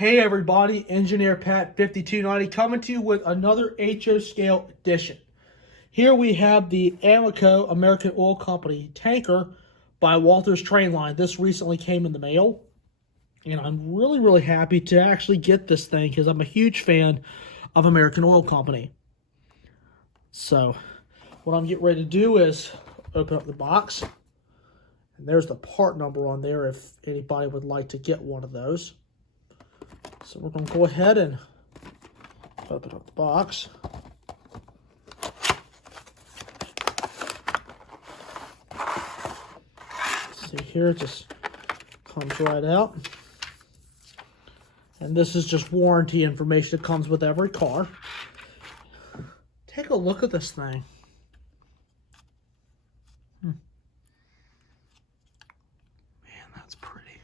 Hey everybody, Engineer Pat 5290 coming to you with another HO scale edition. Here we have the Amoco American Oil Company tanker by Walthers Train Line. This recently came in the mail, and I'm really happy to actually get this thing because I'm a huge fan of American Oil Company. So what I'm getting ready to do is open up the box, and there's the part number on there if anybody would like to get one of those. So we're going to go ahead and open up the box. See here, it just comes right out. And this is just warranty information that comes with every car. Take a look at this thing. Man, that's pretty.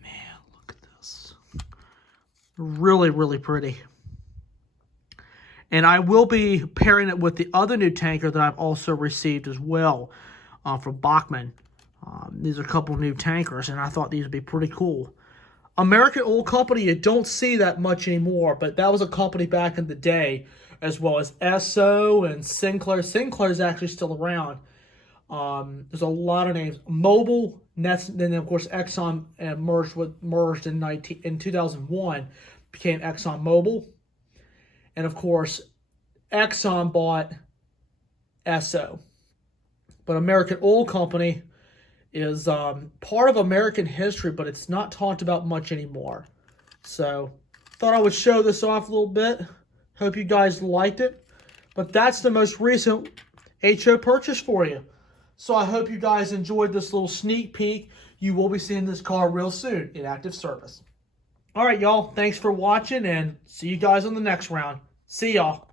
Man, look at this. Really pretty. And I will be pairing it with the other new tanker that I've also received as well from Bachmann. These are a couple new tankers, and I thought these would be pretty cool. American Oil Company, you don't see that much anymore, but that was a company back in the day, as well as Esso and Sinclair. Sinclair's actually still around. There's a lot of names. Mobil, then of course Exxon merged in 2001, became Exxon Mobil, and of course Exxon bought Esso. But American Oil Company is part of American history, but it's not talked about much anymore. So thought I would show this off a little bit. Hope you guys liked it. But that's the most recent HO purchase for you. So I hope you guys enjoyed this little sneak peek. You will be seeing this car real soon in active service. All right, y'all. Thanks for watching, and see you guys on the next round. See y'all.